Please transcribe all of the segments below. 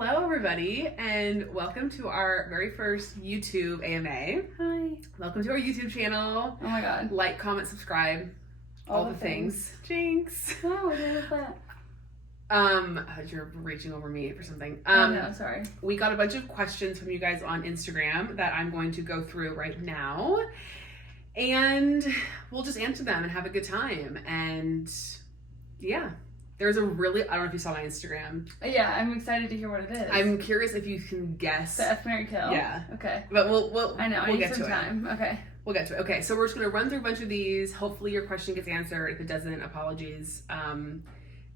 Hello, everybody, and welcome to our very first YouTube AMA. Hi. Welcome to our YouTube channel. Oh my god. Like, comment, subscribe, all the things. Jinx. Oh, what is that? You're reaching over me for something. Oh no, sorry. We got a bunch of questions from you guys on Instagram that I'm going to go through right now, and we'll just answer them and have a good time. And yeah. There's a really, I don't know if you saw my Instagram. Yeah, I'm excited to hear what it is. I'm curious if you can guess. The F, Marry, Kill? Yeah. Okay. But we'll I know, we'll I need get some to time. it. Okay. We'll get to it. Okay, so we're just going to run through a bunch of these. Hopefully your question gets answered. If it doesn't, apologies.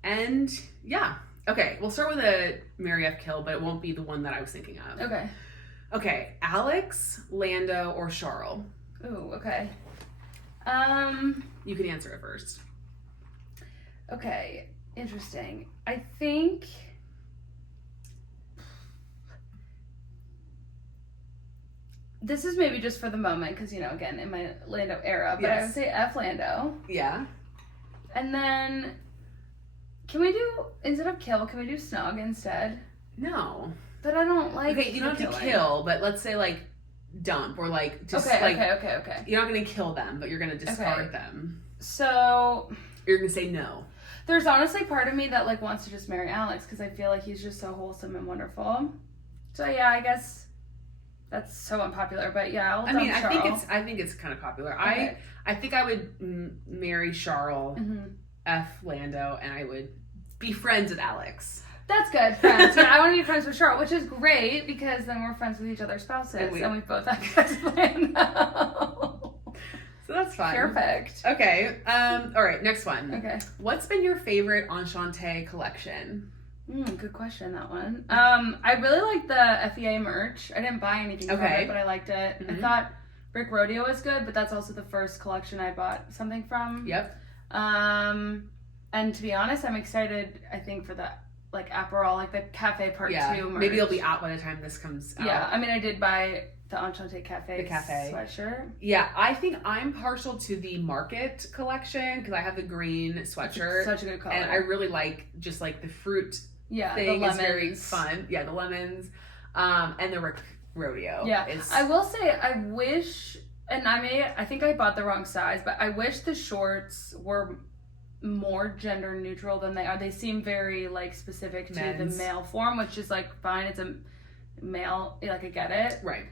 And yeah. Okay, we'll start with a Marry, F, Kill, but it won't be the one that I was thinking of. Okay. Okay, Alex, Lando, or Charles? Ooh, okay. You can answer it first. Okay. Interesting. I think this is maybe just for the moment because, you know, again, in my Lando era, but I would say F Lando. Yeah. And then can we do, instead of kill, can we do snug instead? No. But I don't like Okay, you don't have to kill, but let's say like dump or like just okay. You're not going to kill them, but you're going to discard them. So you're going to say no. There's honestly part of me that like wants to just marry Alex because I feel like he's just so wholesome and wonderful. So yeah, I guess that's so unpopular, but yeah, I'll dump Charles. I think it's kind of popular. Okay. I think I would marry Charles, F Lando, and I would be friends with Alex. That's good, friends. Yeah, I want to be friends with Charles, which is great because then we're friends with each other's spouses, and we both have friends with Lando. So that's fine. Perfect. Okay. All right. Next one. Okay. What's been your favorite Enchante collection? Good question, that one. I really like the FEA merch. I didn't buy anything from it, but I liked it. I thought Brick Rodeo was good, but that's also the first collection I bought something from. Yep. And to be honest, I'm excited, I think, for the like Aperol, like the Cafe Part 2 merch. Maybe it'll be out by the time this comes out. Yeah, I mean, I did buy the Enchante Cafe sweatshirt. Yeah, I think I'm partial to the Market collection because I have the green sweatshirt. Such a good color. And I really like just like the fruit thing. The is very fun. Yeah, the lemons. And the Rick Rodeo. Yeah, I will say I wish, and I think I bought the wrong size, but I wish the shorts were more gender neutral than they are. They seem very like specific to the male form, which is like fine. It's a male, like I get it. Right.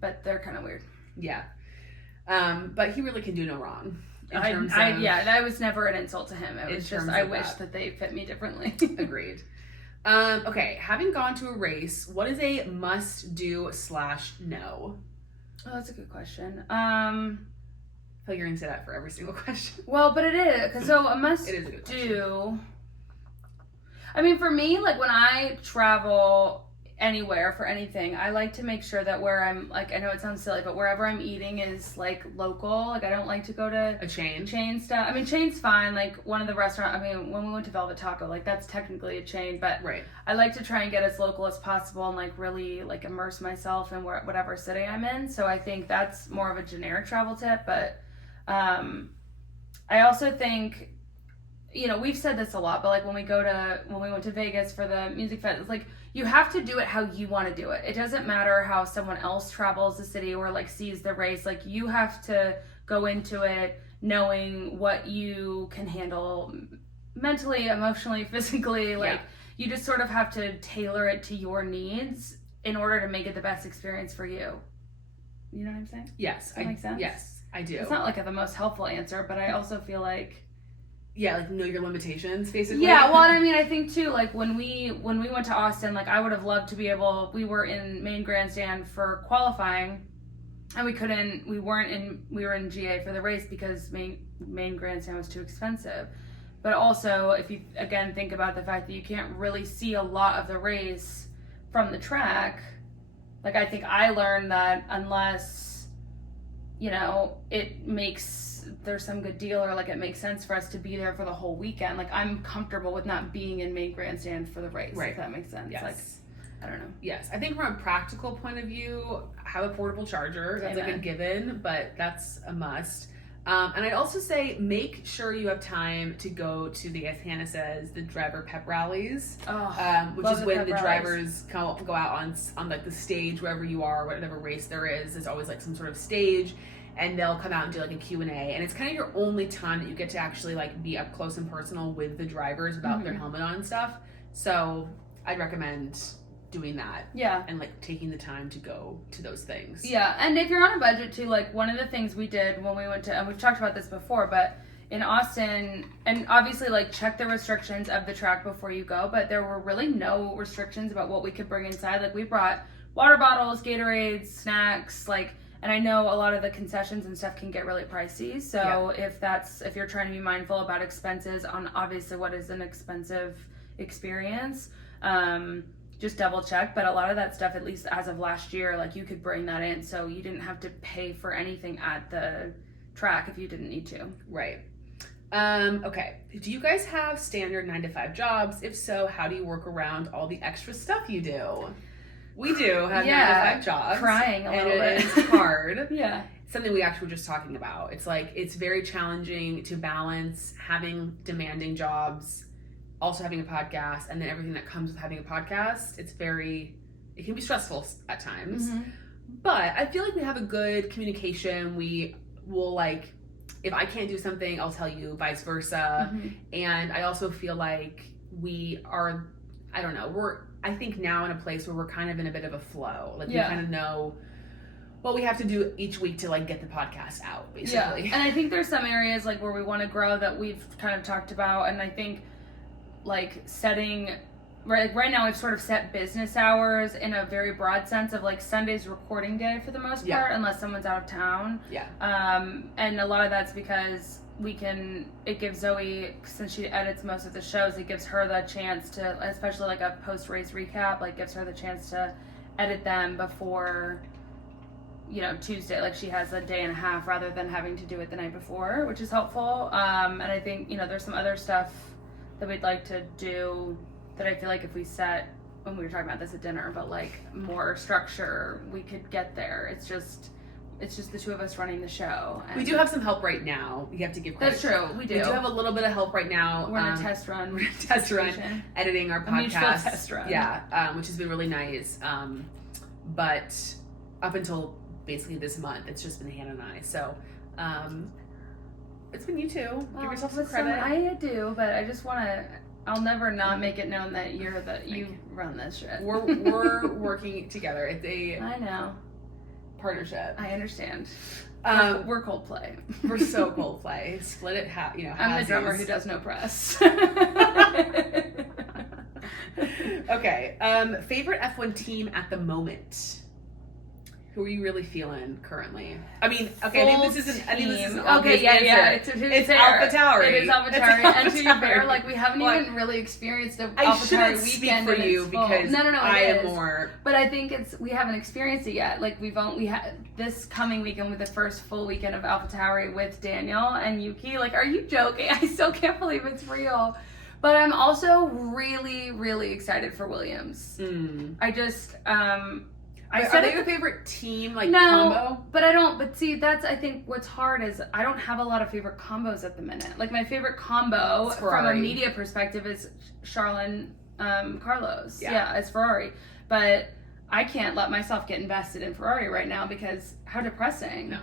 But they're kind of weird. Yeah. But he really can do no wrong. That was never an insult to him. It was just, I wish that they fit me differently. Agreed. Okay. Having gone to a race, what is a must do / no? Oh, that's a good question. I feel like you're going to say that for every single question. Well, but it is. So a must it is a good do. I mean, for me, like when I travel anywhere for anything, I like to make sure that where I'm, like, I know it sounds silly, but wherever I'm eating is like local. Like I don't like to go to a chain stuff. I mean, chain's fine. Like one of the restaurant, I mean, when we went to Velvet Taco, like that's technically a chain, but I like to try and get as local as possible and like really like immerse myself in whatever city I'm in. So I think that's more of a generic travel tip, but I also think, you know, we've said this a lot, but like when we went to Vegas for the music fest, it's like you have to do it how you want to do it. It doesn't matter how someone else travels the city or like sees the race. Like you have to go into it knowing what you can handle mentally, emotionally, physically. Like you just sort of have to tailor it to your needs in order to make it the best experience for you. You know what I'm saying? Yes. Does that make sense? Yes, I do. It's not like the most helpful answer, but I also feel like like know your limitations, basically. Yeah, well, I mean, I think too, like when we went to Austin, like I would have loved to be able. We were in main grandstand for qualifying, and we were in GA for the race because main grandstand was too expensive. But also, if you again think about the fact that you can't really see a lot of the race from the track, like I think I learned that unless, you know, there's some good deal or like it makes sense for us to be there for the whole weekend. Like I'm comfortable with not being in main grandstand for the race, if that makes sense. Yes. Like, I don't know. Yes, I think from a practical point of view, have a portable charger. That's like a given, but that's a must. And I'd also say make sure you have time to go to the, as Hannah says, the driver pep rallies, which is when the drivers go out on like the stage, wherever you are, whatever race there is. There's always like some sort of stage, and they'll come out and do like a Q&A. And it's kind of your only time that you get to actually like be up close and personal with the drivers without their helmet on and stuff. So I'd recommend doing that. Yeah. And like taking the time to go to those things. Yeah. And if you're on a budget too, like one of the things we did when we went to, and we've talked about this before, but in Austin, and obviously like check the restrictions of the track before you go, but there were really no restrictions about what we could bring inside. Like we brought water bottles, Gatorades, snacks, like, and I know a lot of the concessions and stuff can get really pricey. So if you're trying to be mindful about expenses on obviously what is an expensive experience, just double check. But a lot of that stuff, at least as of last year, like you could bring that in, so you didn't have to pay for anything at the track if you didn't need to. Right. Okay. Do you guys have standard 9-to-5 jobs? If so, how do you work around all the extra stuff you do? We do have 9-to-5 jobs. Crying a little bit. And it is hard. Yeah. Something we actually were just talking about. It's like, it's very challenging to balance having demanding jobs, also having a podcast, and then everything that comes with having a podcast. It can be stressful at times. But I feel like we have a good communication. We will like, if I can't do something, I'll tell you, vice versa. And I also feel like we are, I don't know, I think now in a place where we're kind of in a bit of a flow. Like we kind of know what we have to do each week to like get the podcast out, basically. Yeah. And I think there's some areas like where we want to grow that we've kind of talked about, and I think like setting right now we've sort of set business hours in a very broad sense of like Sunday's recording day for the most part, unless someone's out of town. And a lot of that's because it gives Zoe, since she edits most of the shows, it gives her the chance to, especially like a post-race recap, like gives her the chance to edit them before, Tuesday. Like she has a day and a half rather than having to do it the night before, which is helpful. And I think, there's some other stuff that we'd like to do that I feel like if we set, when we were talking about this at dinner, but like more structure, we could get there. It's just the two of us running the show. And we do have some help right now. You have to give credit. That's true. We do. We do have a little bit of help right now. We're in a test run. We're in a test run, editing our podcast. A mutual test run. Yeah, which has been really nice. But up until basically this month, it's just been Hannah and I. So it's been you two. Give yourself some credit. I do, but I just want to. I'll never not make it known that you run this shit. We're working together. It's a I know partnership. I understand. We're Coldplay. We're so Coldplay. Split it half. I'm the drummer who does no press. Okay. Favorite F1 team at the moment? Who are you really feeling currently? I mean, okay, I think this is an obvious answer. It's AlphaTauri. It is AlphaTauri. And to be fair, like we haven't even really experienced an AlphaTauri weekend for you because no, I am more. But I think we haven't experienced it yet. Like we had this coming weekend with the first full weekend of AlphaTauri with Daniel and Yuki. Like, are you joking? I still can't believe it's real. But I'm also really, really excited for Williams. I just are they your favorite team, combo? But I don't. But see, I think what's hard is I don't have a lot of favorite combos at the minute. Like my favorite combo from a media perspective is Charles and Carlos. Yeah, it's Ferrari. But I can't let myself get invested in Ferrari right now because how depressing. No.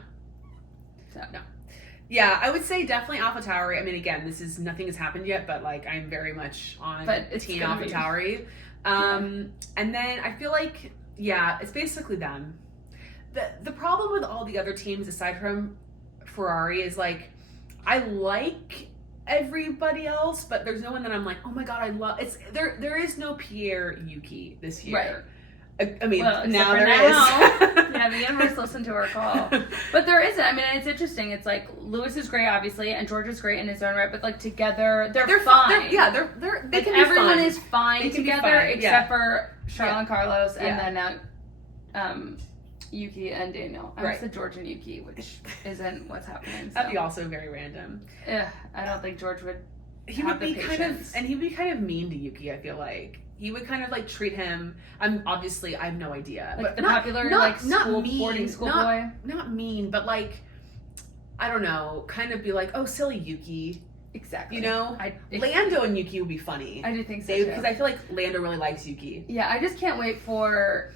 So. No. Yeah, I would say definitely AlphaTauri. I mean, again, nothing has happened yet, but like I'm very much on team AlphaTauri. And then I feel like. Yeah, it's basically them. The problem with all the other teams aside from Ferrari is like I like everybody else, but there's no one that I'm like, oh my god, I love. It's there is no Pierre Yuki this year. Right. I mean, now there is. Yeah, the universe listened to our call, but there isn't. I mean, it's interesting. It's like Lewis is great, obviously, and George is great in his own right, but like together, they're fine. They can be everyone fun. Is fine together except for Charles and Carlos, and then now Yuki and Daniel. I said George and Yuki, which isn't what's happening. So. That'd be also very random. I don't think George would. He would be kind of mean to Yuki. I feel like he would kind of like treat him. I have no idea. Like but the popular boarding school boy. Not mean, but like I don't know, kind of be like, oh, silly Yuki. Exactly. You know? Lando and Yuki would be funny. I do think so, too. Because I feel like Lando really likes Yuki. Yeah, I just can't wait for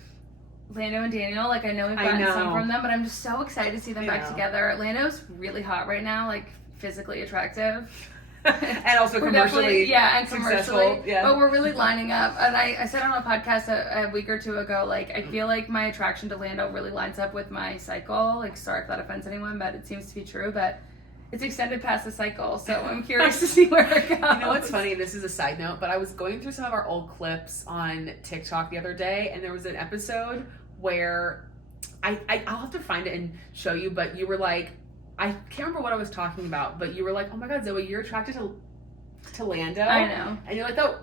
Lando and Daniel. Like, I know we've gotten some from them, but I'm just so excited to see them back together. Lando's really hot right now, like, physically attractive. And also commercially commercially. Yeah. But we're really lining up. And I said on a podcast a week or two ago, like, I feel like my attraction to Lando really lines up with my cycle. Like, sorry if that offends anyone, but it seems to be true. But it's extended past the cycle, so I'm curious to see where it goes. You know what's funny? This is a side note, but I was going through some of our old clips on TikTok the other day, and there was an episode where I'll have to find it and show you, but you were like, I can't remember what I was talking about, but you were like, oh my god, Zoe, you're attracted to Lando. I know. And you're like, that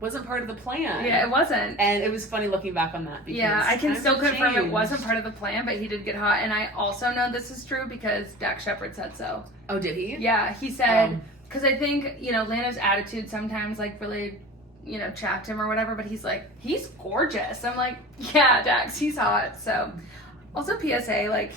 wasn't part of the plan. Yeah, it wasn't. And it was funny looking back on that. Yeah, I can still confirm it wasn't part of the plan, but he did get hot. And I also know this is true because Dax Shepard said so. Oh, did he? Yeah, he said, because I think, you know, Lando's attitude sometimes, like, really, you know, chapped him or whatever, but he's like, he's gorgeous. I'm like, yeah, Dax, he's hot. So, also PSA, like,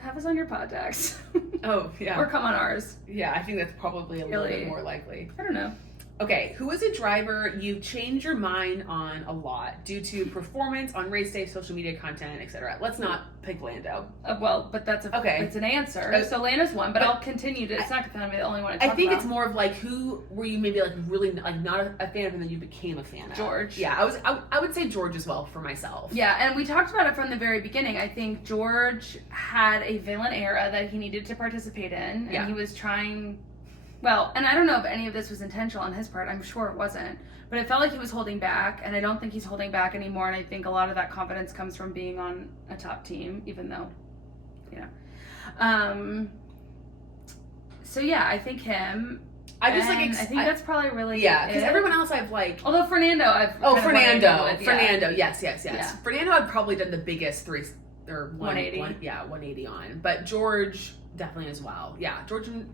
have us on your pod, Dax. Oh, yeah. Or come on ours. Yeah, I think that's probably a little bit more likely. I don't know. Okay, who is a driver you've changed your mind on a lot due to performance on race day, social media content, etc.? Let's not pick Lando. Well, but that's an answer. So Lando's one, but I'll continue to. It's not going to be the only one I talk about. I think it's more of like who were you maybe like really like not a fan of and then you became a fan of? George. Yeah, I would say George as well for myself. Yeah, and we talked about it from the very beginning. I think George had a villain era that he needed to participate in, and he was trying. Well, and I don't know if any of this was intentional on his part. I'm sure it wasn't. But it felt like he was holding back, and I don't think he's holding back anymore. And I think a lot of that confidence comes from being on a top team, even though, you know. So, yeah, I think him. I think that's probably really because everyone else I've like... Although Fernando, Fernando, yes. Yeah. Fernando, I've probably done the biggest 180. 180 on. But George, definitely as well. Yeah, George and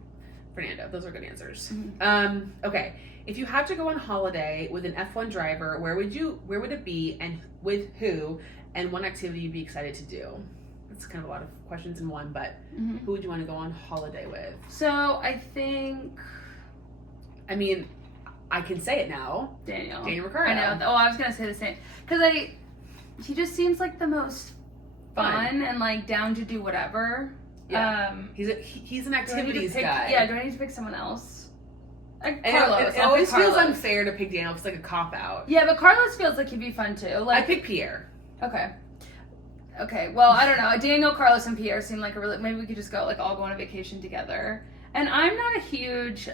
Fernando, those are good answers. Mm-hmm. Okay, if you had to go on holiday with an F1 driver, where would it be, and with who, and one activity you'd be excited to do? That's kind of a lot of questions in one, but who would you want to go on holiday with? So I think, I mean, I can say it now. Daniel Ricciardo. I know. Oh, I was gonna say the same because he just seems like the most fun and like down to do whatever. Yeah. He's an activities guy. Yeah, do I need to pick someone else? Carlos. It always feels unfair to pick Daniel. It's like a cop-out. Yeah, but Carlos feels like he'd be fun too. Like, I pick Pierre. Okay, well, I don't know. Daniel, Carlos, and Pierre seem like maybe we could just go, like, all go on a vacation together. And I'm not a huge,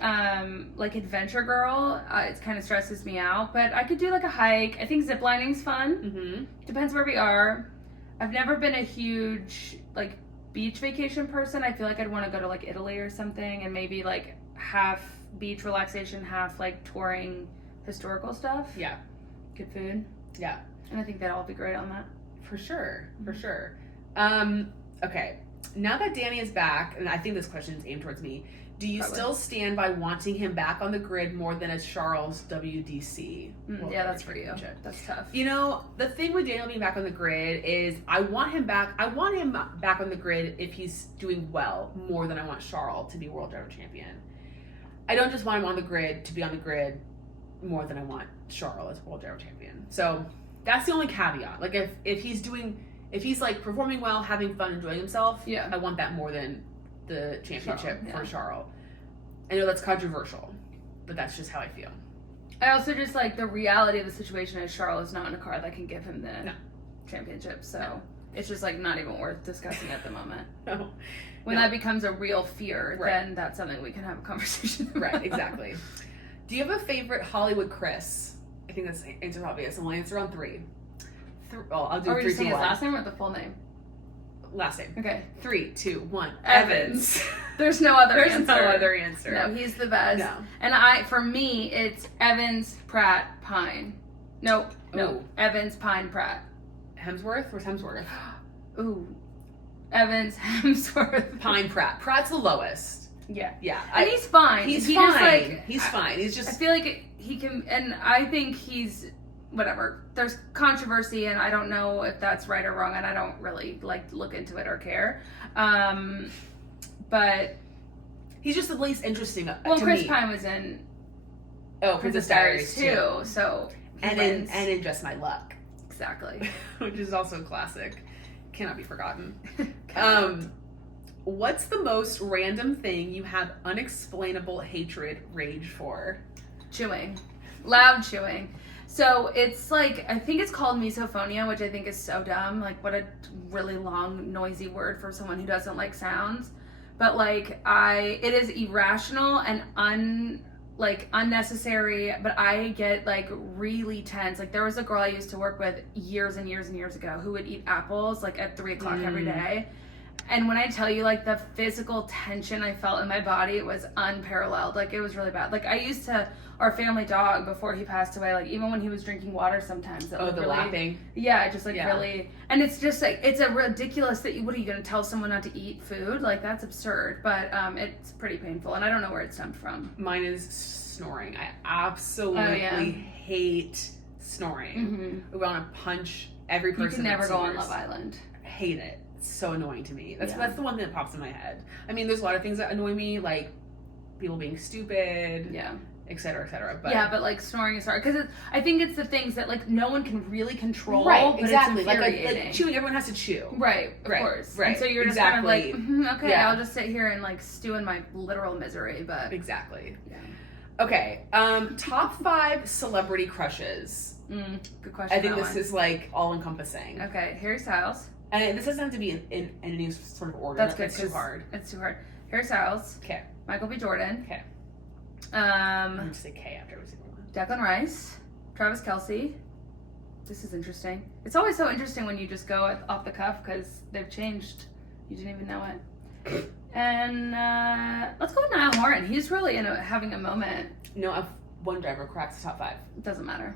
like, adventure girl. It kind of stresses me out. But I could do, like, a hike. I think ziplining's fun. Mm-hmm. Depends where we are. I've never been a huge, like, beach vacation person. I feel like I'd want to go to like Italy or something and maybe like half beach relaxation, half like touring historical stuff. Yeah. Good food. Yeah. And I think that'll all be great on that. For sure. Okay. Now that Danny is back, and I think this question is aimed towards me, do you still stand by wanting him back on the grid more than a Charles WDC? Yeah, that's for you. That's tough. You know, the thing with Daniel being back on the grid is I want him back on the grid if he's doing well more than I want Charles to be world driver champion. I don't just want him on the grid to be on the grid more than I want Charles as world driver champion. So that's the only caveat. Like if he's like performing well, having fun, enjoying himself, I want that more than the championship for Charles. I know that's controversial, but that's just how I feel. I also just like the reality of the situation is Charles is not in a car that can give him the championship, so it's just like not even worth discussing at the moment. When that becomes a real fear, then that's something we can have a conversation about. Right, exactly. Do you have a favorite Hollywood Chris? I think that's answer obvious, and we'll answer on three. I'll do 3, 2, 1. Are you saying his last name or the full name? Last name. Okay. 3, 2, 1. Evans. There's no other answer. There's no other answer. No, he's the best. No. And for me, it's Evans, Pratt, Pine. No. Evans, Pine, Pratt. Hemsworth? Where's Hemsworth? Ooh. Evans, Hemsworth. Pine, Pratt. Pratt's the lowest. Yeah. Yeah. And he's fine. He's fine. He's fine. He's just... I feel like he can... And I think he's... Whatever. There's controversy, and I don't know if that's right or wrong, and I don't really like look into it or care. but he's just the least interesting. Well, to Chris me. Pine was in Princess Diaries too. So and in Just My Luck, exactly, which is also a classic, cannot be forgotten. What's the most random thing you have unexplainable hatred, rage for? Chewing, loud chewing. So it's like, I think it's called misophonia, which I think is so dumb. Like, what a really long, noisy word for someone who doesn't like sounds. But like, it is irrational and unnecessary, but I get like really tense. Like, there was a girl I used to work with years and years and years ago who would eat apples like at 3 o'clock every day. And when I tell you, like, the physical tension I felt in my body, it was unparalleled. Like, it was really bad. Like, I used to, our family dog, before he passed away, like, even when he was drinking water sometimes. The really, lapping. Yeah, just, like, really. And it's just, like, it's a ridiculous that what are you going to tell someone not to eat food? Like, that's absurd. But it's pretty painful. And I don't know where it stemmed from. Mine is snoring. I absolutely hate snoring. I want to punch every person. You can never go on Love Island. I hate it. So annoying to me. That's the one thing that pops in my head. I mean, there's a lot of things that annoy me, like people being stupid, et cetera, et cetera. But like snoring is hard because I think it's the things that like no one can really control. Right, exactly. But it's like chewing, everyone has to chew. Right, of course. Right. And so you're just kind of like, okay, I'll just sit here and like stew in my literal misery. But exactly. Yeah. Okay. Top 5 celebrity crushes. Good question. I think this is like all encompassing. Okay, Harry Styles. And this doesn't have to be in any sort of order. That's good. It's too hard. It's too hard. Harry Styles. Okay. Michael B. Jordan. Okay. I'm going to say K after every single one. Declan Rice. Travis Kelce. This is interesting. It's always so interesting when you just go off the cuff because they've changed. You didn't even know it. And let's go with Niall Horan. He's really having a moment. No, one driver cracks the top 5. It doesn't matter.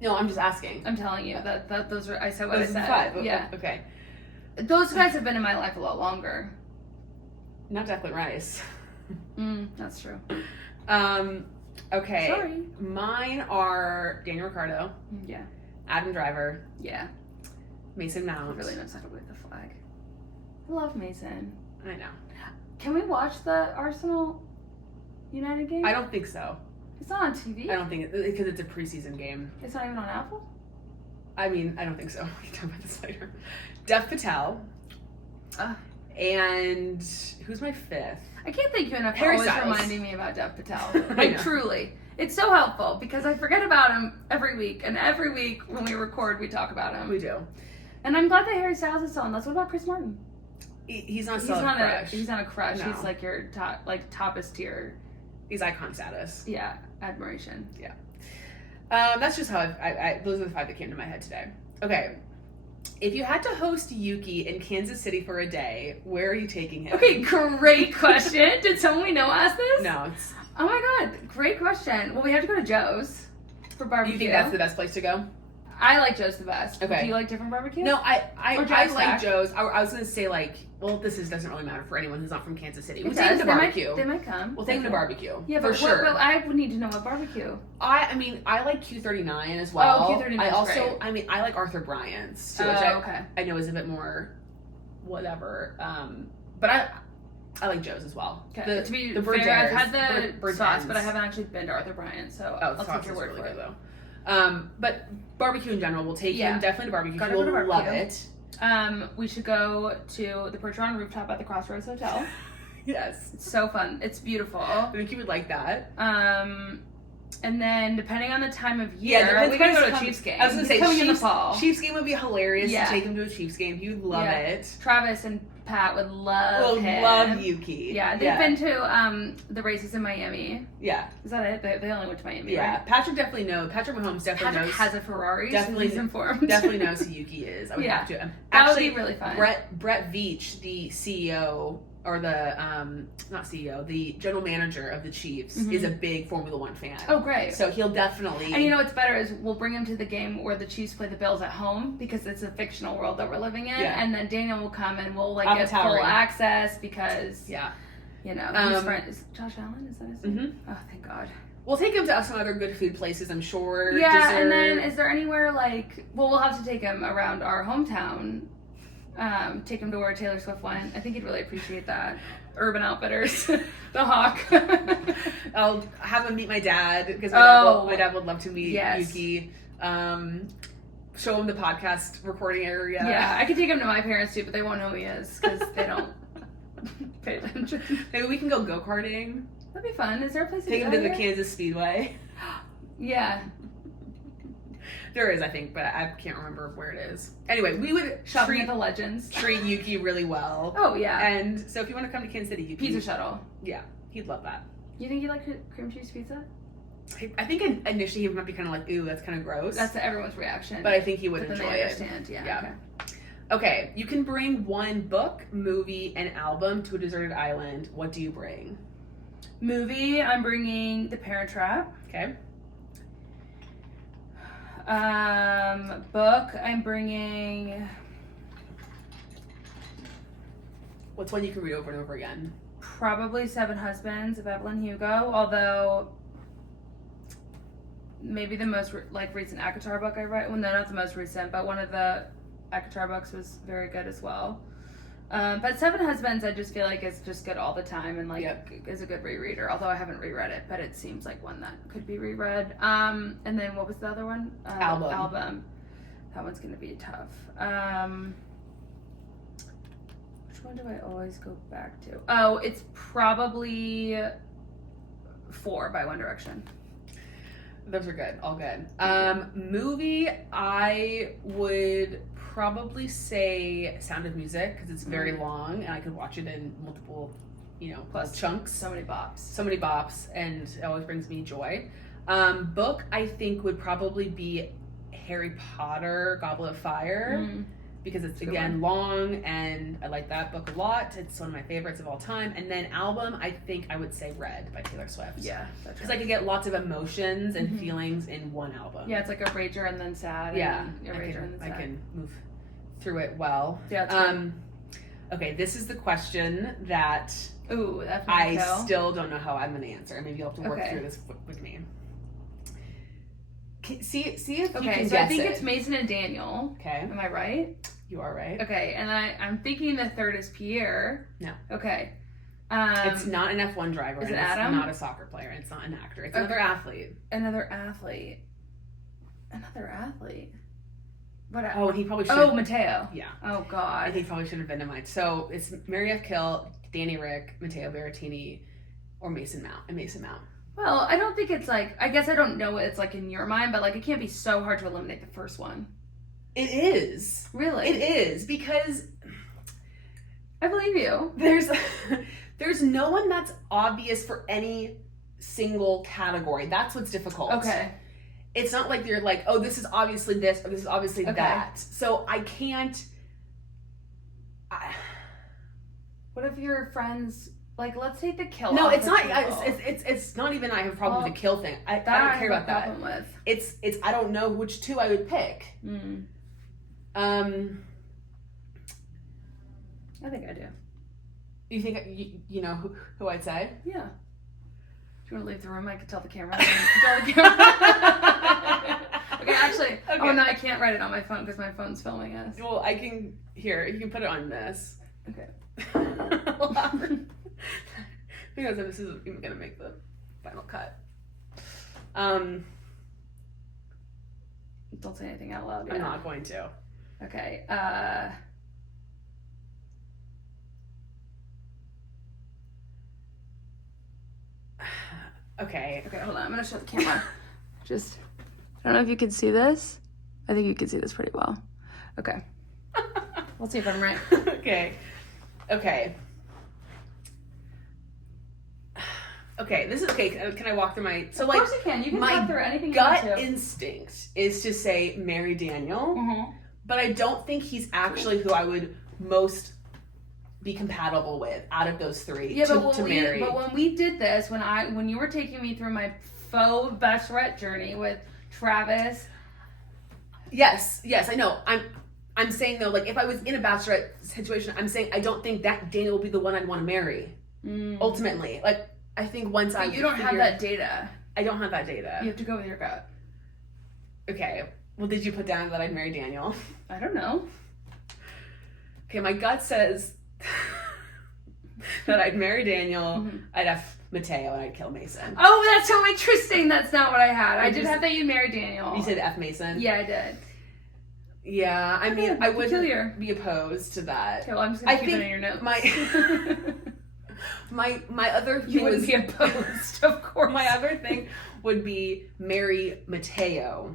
No, I'm just asking. I'm telling you that those are. I said what I said. 5. Yeah. Okay. Those guys have been in my life a lot longer. Not Declan Rice. That's true. Okay. Sorry. Mine are Daniel Ricciardo. Yeah. Adam Driver. Yeah. Mason Mount. He really knows how to wave the flag. I love Mason. I know. Can we watch the Arsenal United game? I don't think so. It's not on TV? I don't think because it's a preseason game. It's not even on Apple? I mean, I don't think so. We can talk about this later. Dev Patel. And who's my 5th? I can't thank you enough for Harry always Styles. reminding me about Dev Patel. Like, truly. It's so helpful because I forget about him every week. And every week when we record, we talk about him. We do. And I'm glad that Harry Styles is still on. What about Chris Martin? He's not a crush. He's not a crush. No. He's like your toppest tier. He's icon status. Yeah. Admiration. Yeah. That's just how those are the 5 that came to my head today. Okay. If you had to host Yuki in Kansas City for a day, where are you taking him? Okay, great question. Did someone we know ask this? No. Oh my god, great question. Well, we have to go to Joe's for barbecue. You think that's the best place to go? I like Joe's the best. Okay. Do you like different barbecue? No, I like Joe's. I was going to say doesn't really matter for anyone who's not from Kansas City. We'll take them to barbecue. They might come. We'll take them to barbecue. Yeah, for sure. But I would need to know what barbecue. I mean, I like Q39 as well. Oh, Q39 is great. I mean, I like Arthur Bryant's too, which I know is a bit more whatever. But I like Joe's as well. Okay. To be fair, I've had the sauce, but I haven't actually been to Arthur Bryant's, so I'll take your word for it. Though. But barbecue in general, we'll take him definitely to barbecue. Gotta go to barbecue. Love it. We should go to the Percheron rooftop at the Crossroads Hotel. Yes. It's so fun. It's beautiful. I think you would like that. And then depending on the time of year, we gotta go to a Chiefs game. I was gonna say coming in the fall. Chiefs game would be hilarious to take him to a Chiefs game. He would love it. Travis and Pat would love him. Love Yuki. Yeah, they've been to the races in Miami. Yeah. Is that it? They only went to Miami, yeah. Right? Patrick definitely knows. Patrick Mahomes definitely knows. Has a Ferrari, definitely, so he's informed. Definitely knows who Yuki is. I would have to. That would be really fun. Brett Veach, the CEO, or the not CEO, the general manager of the Chiefs, is a big Formula One fan. Oh, great! So he'll definitely. And you know what's better is we'll bring him to the game where the Chiefs play the Bills at home because it's a fictional world that we're living in. Yeah. And then Daniel will come and we'll get full access because you know his friend is Josh Allen. Is that his name? Oh, thank God. We'll take him to some other good food places, I'm sure. Yeah, and then is there anywhere we'll have to take him around our hometown. Take him to where Taylor Swift went. I think he'd really appreciate that. Urban Outfitters, the Hawk. I'll have him meet my dad because my dad would love to meet Yuki. Show him the podcast recording area. Yeah, I could take him to my parents too, but they won't know who he is because they don't pay attention. Maybe we can go go-karting. That'd be fun. Is there a place to take him to the Kansas Speedway? Yeah. There is, I think, but I can't remember where it is. Anyway, we would shopping at the Legends. Treat Yuki really well. Oh yeah. And so if you want to come to Kansas City, Yuki, pizza shuttle. Yeah, he'd love that. You think he'd like cream cheese pizza? I think initially he might be kind of like, ooh, that's kind of gross. That's everyone's reaction. But I think he would but enjoy then they it. Understand. Yeah. Okay, you can bring one book, movie, and album to a deserted island. What do you bring? Movie, I'm bringing The Parent Trap. Okay. Book, I'm bringing... What's one you can read over and over again? Probably Seven Husbands of Evelyn Hugo, although maybe the most recent ACOTAR book I read, well no, not the most recent, but one of the ACOTAR books was very good as well. But Seven Husbands I just feel like is just good all the time and is a good rereader, although I haven't reread it, but it seems like one that could be reread. And then what was the other one? Album. That one's gonna be tough. Which one do I always go back to? Oh, it's probably 4 by One Direction. Those are good. All good. Movie, I would probably say Sound of Music because it's very long and I could watch it in multiple, plus chunks. So many bops, and it always brings me joy. Book, I think, would probably be Harry Potter, Goblet of Fire. Because it's, again, long, and I like that book a lot. It's one of my favorites of all time. And then album, I think I would say Red by Taylor Swift. Yeah. Because I could get lots of emotions and feelings in one album. Yeah, it's like a rager and then sad. Yeah. I can move through it well. Yeah, okay, this is the question that I still don't know how I'm going to answer. Maybe you'll have to work through this with me. See if you can guess I think it's Mason and Daniel. Okay. Am I right? You are right. Okay, and I'm thinking the third is Pierre. No. Okay. It's not an F1 driver. Is it Adam? Adam? It's not a soccer player. It's not an actor. It's another athlete. Another athlete. What? Oh, and he probably should. Oh, Mateo. Yeah. Oh God. And he probably should have been in mine. So it's Mary F. Kill, Danny Rick, Matteo Berrettini, or Mason Mount. Well, I don't think it's like, I guess I don't know what it's like in your mind, but like it can't be so hard to eliminate the first one. It is. Really? It is, because I believe you. There's no one that's obvious for any single category. That's what's difficult. Okay. It's not like you're like, oh, this is obviously this or this is obviously that. So I can't. What if your friends, like, let's take the kill? No, it's not. It's not even I have a problem with the kill thing. I don't care about that. With. It's I don't know which two I would pick. I think I do. You think you know who I'd say? Yeah. If you want to leave the room, I could tell the camera. Okay, actually, oh no, I can't write it on my phone because my phone's filming us. Well, I can. Here, you can put it on this. Okay. Who knows if this is even gonna make the final cut. Don't say anything out loud. I'm not going to. Okay. Okay, hold on. I'm gonna show the camera. Just, I don't know if you can see this. I think you can see this pretty well. Okay. We'll see if I'm right. Okay. This is okay. Can I walk through my? So, of course you can. You can walk through anything you my want gut to. instinct is to say marry Daniel, but I don't think he's actually who I would most be compatible with out of those three to marry. But when we did this, when you were taking me through my faux bachelorette journey with Travis. Yes, I know. I'm saying though, like if I was in a bachelorette situation, I'm saying I don't think that Daniel will be the one I'd want to marry. Ultimately, like I think once you don't have that data. I don't have that data. You have to go with your gut. Okay. Well, did you put down that I'd marry Daniel? I don't know. Okay, my gut says that I'd marry Daniel, I'd F Mateo, and I'd kill Mason. Oh, that's so interesting. That's not what I had. I did have that you'd marry Daniel. You said F Mason? Yeah, I did. Yeah, I mean, I wouldn't be opposed to that. Okay, well, I'm just going to keep it in your notes. My other thing you wouldn't be opposed, of course. My other thing would be marry Mateo.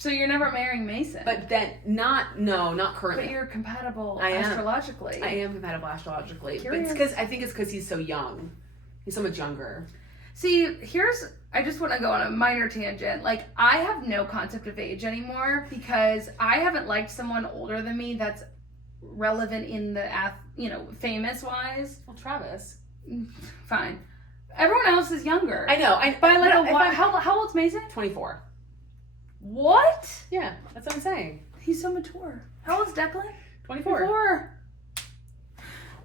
So you're never marrying Mason. But then, not currently. But you're compatible astrologically. I am compatible astrologically. Curious. But I think it's because he's so young. He's so much younger. See, I just want to go on a minor tangent. Like, I have no concept of age anymore because I haven't liked someone older than me that's relevant in the, famous wise. Well, Travis. Fine. Everyone else is younger. I know. How old's Mason? 24. What? Yeah, that's what I'm saying. He's so mature. How old's Declan? 24.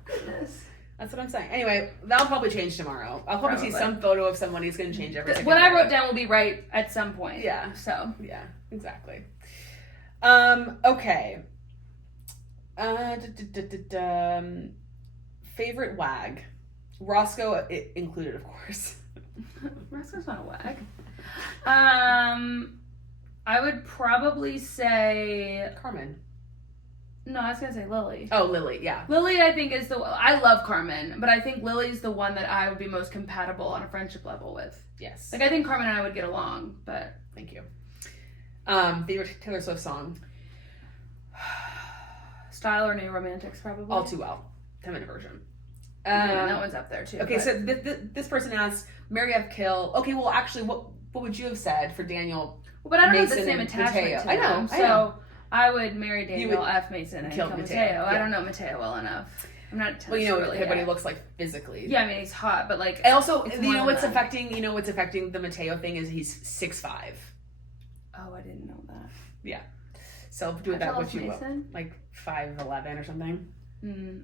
Goodness. That's what I'm saying. Anyway, that'll probably change tomorrow. I'll probably see some photo of someone who's going to change everything. What I wrote down will be right at some point. Yeah. So. Yeah, exactly. Okay. Favorite wag? Roscoe included, of course. Roscoe's not a wag. I would probably say Carmen. No, I was gonna say Lily. Oh, Lily, yeah. Lily, I think is I love Carmen, but I think Lily's the one that I would be most compatible on a friendship level with. Yes. Like, I think Carmen and I would get along, but. Thank you. Favorite Taylor Swift song? Style or New Romantics, probably. All Too Well. 10-minute version. That one's up there too. Okay, so this person asks, marry, F, kill. Okay, well, actually, what would you have said for Daniel? Well, but I don't Mason have the same attachment Mateo? to I know. him, so I would marry Daniel, F, Mason, and kill Mateo. Yeah. I don't know Mateo well enough. I'm not. Well, you know really what he looks like physically. Yeah, I mean, he's hot, but like. I also, what's affecting the Mateo thing is he's 6'5". Oh, I didn't know that. Yeah. So do that what you will. Like 5'11" or something.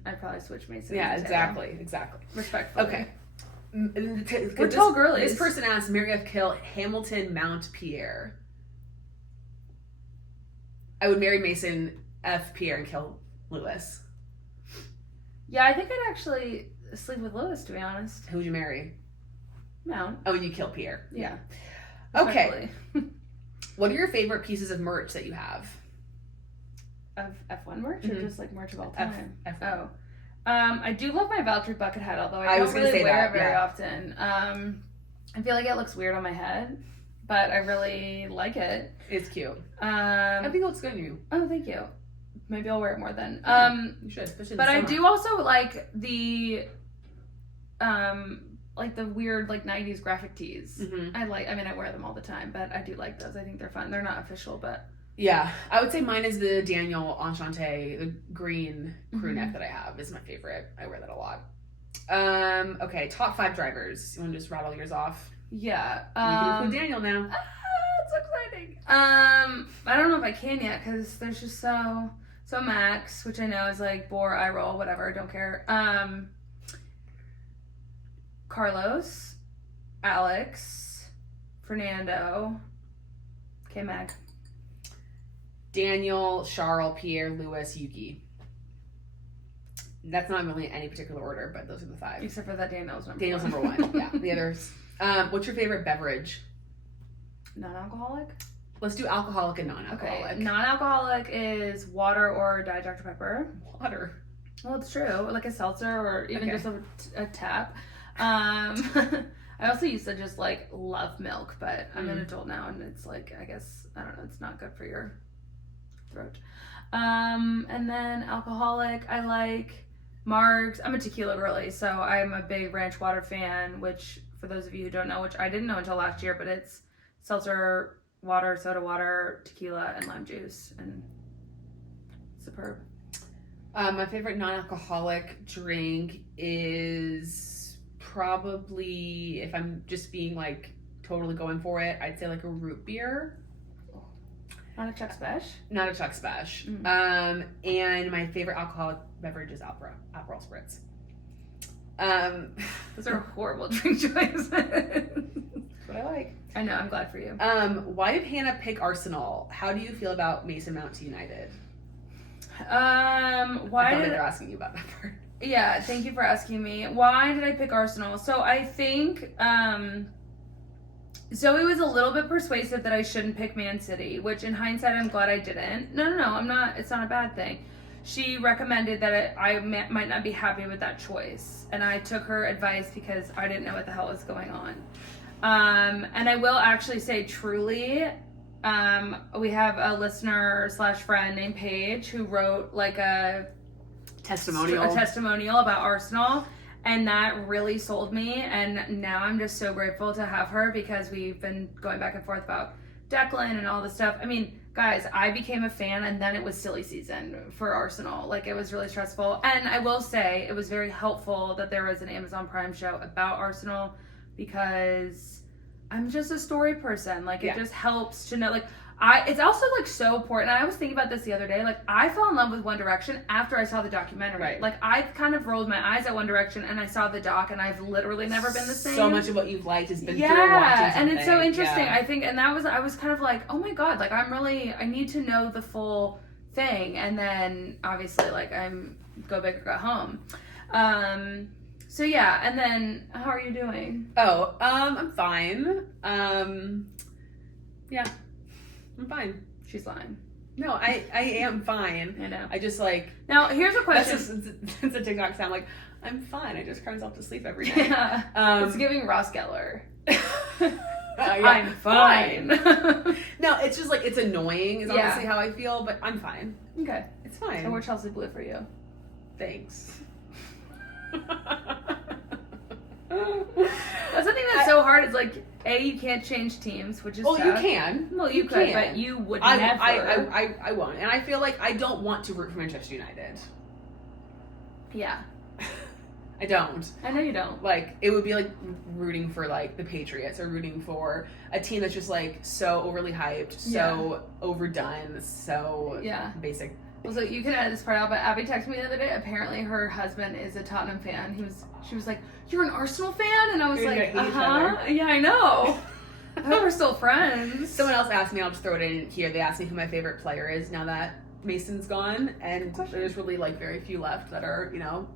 I'd probably switch Mason. Yeah, exactly. Respectfully. Okay. We're tall girlies. This person asked, marry, F, kill Hamilton, Mount, Pierre. I would marry Mason, F, Pierre, and kill Lewis. Yeah, I think I'd actually sleep with Lewis, to be honest. Who would you marry? Mount. Oh, and you kill Pierre. Yeah. Okay. What are your favorite pieces of merch that you have? Of F1 merch or just like merch of all time? F1. Oh. I do love my Valtteri bucket hat, although I don't really wear it very often. I feel like it looks weird on my head, but I really like it. It's cute. I think it looks good on you. Oh, thank you. Maybe I'll wear it more then. You should, especially in but the summer. I do also like the weird 90s graphic tees. I wear them all the time, but I do like those. I think they're fun. They're not official, but yeah, I would say mine is the Daniel Enchante, the green crew neck that I have is my favorite. I wear that a lot. Okay, top 5 drivers. You want to just rattle yours off? Yeah. You can include Daniel now. It's exciting. I don't know if I can yet because there's just so Max, which I know is like bore, eye roll, whatever. Don't care. Carlos, Alex, Fernando, K-Mag. Daniel, Charles, Pierre, Lewis, Yuki. That's not really in any particular order, but those are the 5. Except for that Daniel's number 1. Yeah, the others. What's your favorite beverage? Non-alcoholic? Let's do alcoholic and non-alcoholic. Okay, non-alcoholic is water or Diet Dr. Pepper. Water. Well, it's true. Like a seltzer or even just a tap. I also used to just love milk, but I'm an adult now and it's I guess, I don't know, it's not good for your throat. And then alcoholic, I like margs. I'm a tequila girly, so I'm a big ranch water fan, which for those of you who don't know, which I didn't know until last year, but it's seltzer water, soda water, tequila, and lime juice, and superb. My favorite non-alcoholic drink is probably, if I'm just being totally going for it, I'd say a root beer. Not a Chuck Spesh? Not a Chuck Spesh. And my favorite alcoholic beverage is Aperol Spritz. Those are horrible drink choices. That's what I like. I know, I'm glad for you. Why did Hannah pick Arsenal? How do you feel about Mason Mount to United? Why I thought they were asking you about that part. Yeah, thank you for asking me. Why did I pick Arsenal? So I think Zoe was a little bit persuasive that I shouldn't pick Man City, which in hindsight I'm glad I didn't. No, I'm not. It's not a bad thing. She recommended that I might not be happy with that choice, and I took her advice because I didn't know what the hell was going on. And I will actually say truly, we have a listener / friend named Paige who wrote like a testimonial about Arsenal, and that really sold me, and now I'm just so grateful to have her because we've been going back and forth about Declan and all this stuff. I mean, guys, I became a fan and then it was silly season for Arsenal. Like, it was really stressful, and I will say it was very helpful that there was an Amazon Prime show about Arsenal because I'm just a story person. Like, it just helps to know, like, it's also like so important. I was thinking about this the other day. Like, I fell in love with One Direction after I saw the documentary. Right. Like, I kind of rolled my eyes at One Direction and I saw the doc, and I've literally never been the same. So much of what you've liked has been through watching something. And it's so interesting. I think, and I was kind of like, oh my god, like I need to know the full thing. And then obviously, like, I'm go big or go home. So yeah, and then how are you doing? Oh, I'm fine. Yeah. I'm fine. She's lying. No, I am fine. I know. I just like... Now, here's a question. It's a TikTok sound like, I'm fine. I just cry myself to sleep every night. Yeah. It's giving Ross Geller. I'm fine. No, it's just like, it's annoying is honestly how I feel, but I'm fine. Okay. It's fine. So we're Chelsea Blue for you. Thanks. That's the thing that's so hard. It's like, you can't change teams, which is tough. You can. Well, you could, but you would never. I won't. And I feel like I don't want to root for Manchester United. Yeah. I don't. I know you don't. Like, it would be like rooting for like the Patriots or rooting for a team that's just like so overly hyped, so overdone, so basic. Well, so you can edit this part out, but Abby texted me the other day. Apparently, her husband is a Tottenham fan. She was like, "You're an Arsenal fan?" And I was like, "Yeah, I know." I hope we're still friends. Someone else asked me. I'll just throw it in here. They asked me who my favorite player is now that Mason's gone, and there's really like very few left that are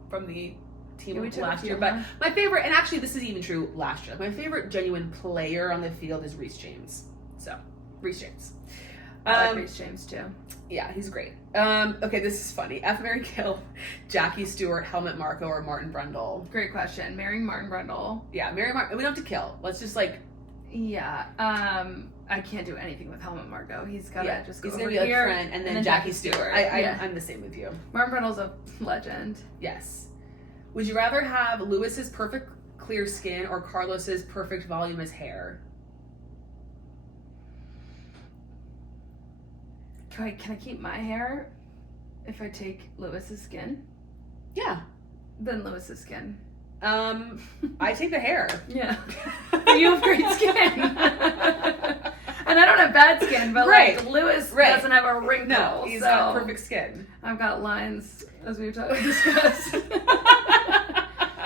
from the team last year. But my favorite, and actually this is even true last year. My favorite genuine player on the field is Reece James. So Reece James. I like Reece James too. Yeah, he's great. Okay, this is funny. F, marry, kill, Jackie Stewart, Helmut Marko, or Martin Brundle? Great question. Marrying Martin Brundle. Yeah, marry Martin. We don't have to kill. Let's just like... Yeah. I can't do anything with Helmut Marko. He's gotta just go over here. He's gonna be like friend, and then Jackie Stewart. I'm the same with you. Martin Brundle's a legend. Yes. Would you rather have Lewis's perfect clear skin or Carlos's perfect voluminous hair? Can I keep my hair if I take Lewis's skin? Yeah. Then Lewis's skin. I take the hair. Yeah. You have great skin. And I don't have bad skin, but like Lewis doesn't have a wrinkle. No, he's got perfect skin. I've got lines, as we've discussed.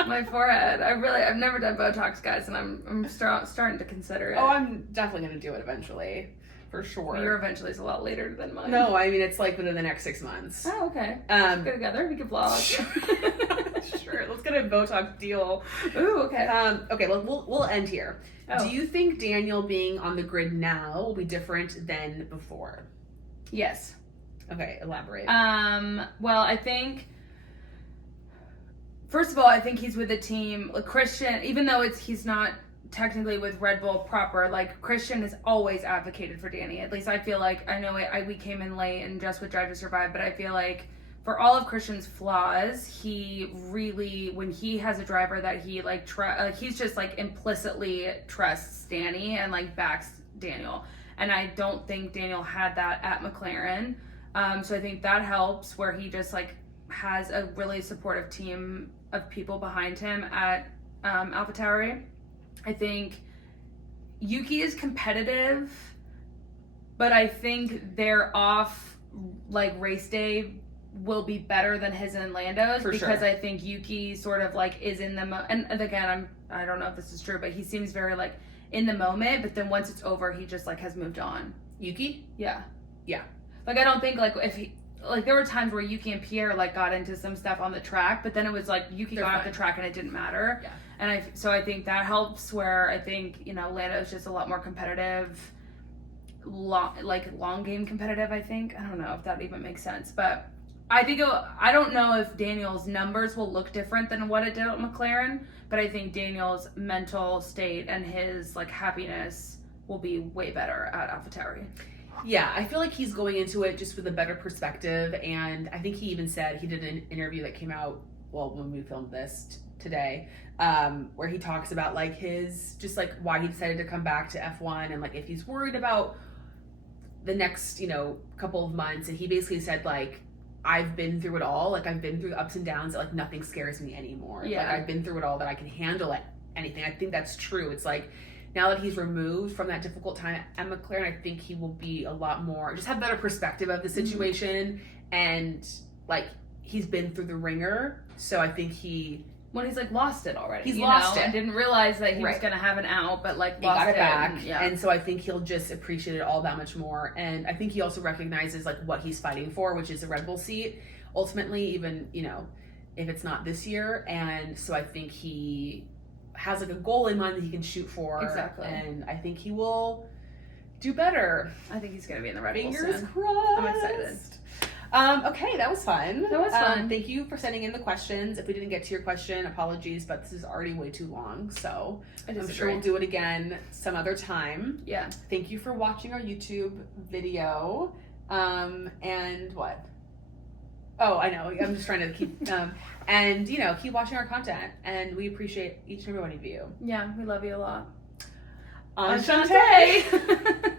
My forehead. I've never done Botox, guys, and I'm starting to consider it. Oh, I'm definitely gonna do it eventually. For sure. Your eventually is a lot later than mine. No, I mean it's like within the next 6 months. Oh, okay. Let's go together. We could vlog. Sure. Let's get a Botox deal. Ooh, okay. Okay. We'll end here. Oh. Do you think Daniel being on the grid now will be different than before? Yes. Okay. Elaborate. Well, I think. First of all, I think he's with a team. Like Christian, even though he's not technically with Red Bull proper, like Christian has always advocated for Danny. At least I feel like, I know we came in late and just with Drive to Survive, but I feel like for all of Christian's flaws, he really, when he has a driver that he like he's just like implicitly trusts Danny and like backs Daniel. And I don't think Daniel had that at McLaren. So I think that helps, where he just like has a really supportive team of people behind him at AlphaTauri. I think Yuki is competitive, but I think their off like race day will be better than his and Lando's because I think Yuki sort of like is in the and again I don't know if this is true, but he seems very like in the moment, but then once it's over he just like has moved on. Yuki? Yeah. Yeah. Like I don't think like like there were times where Yuki and Pierre like got into some stuff on the track, but then it was like Yuki got off the track and it didn't matter. Yeah. And I think that helps. Where I think Lando's just a lot more competitive, long game competitive. I think I don't know if that even makes sense, but I think I don't know if Daniel's numbers will look different than what it did at McLaren, but I think Daniel's mental state and his like happiness will be way better at AlphaTauri. Yeah, I feel like he's going into it just with a better perspective, and I think he even said he did an interview that came out when we filmed this today, where he talks about like his just like why he decided to come back to F1 and like if he's worried about the next couple of months, and he basically said like I've been through it all, like I've been through ups and downs, like nothing scares me anymore. Yeah. Like I've been through it all, that I can handle anything. I think that's true. It's like now that he's removed from that difficult time at McLaren, I think he will be a lot more, just have better perspective of the situation. And like he's been through the ringer, so I think when he's like lost it already, he's lost it and didn't realize that he was gonna have an out, but like lost got it back. And so I think he'll just appreciate it all that much more. And I think he also recognizes like what he's fighting for, which is a Red Bull seat ultimately, even if it's not this year. And so I think he has like a goal in mind that he can shoot for. Exactly. And I think he will do better. I think he's gonna be in the Red Bull Fingers soon. crossed. I'm excited. Okay, that was fun. That was fun. Thank you for sending in the questions. If we didn't get to your question, apologies, but this is already way too long. So I'm sure we'll do it again some other time. Yeah. Thank you for watching our YouTube video. And what? Oh, I know. I'm just trying to keep keep watching our content. And we appreciate each and every one of you. Yeah, we love you a lot. Enchanté!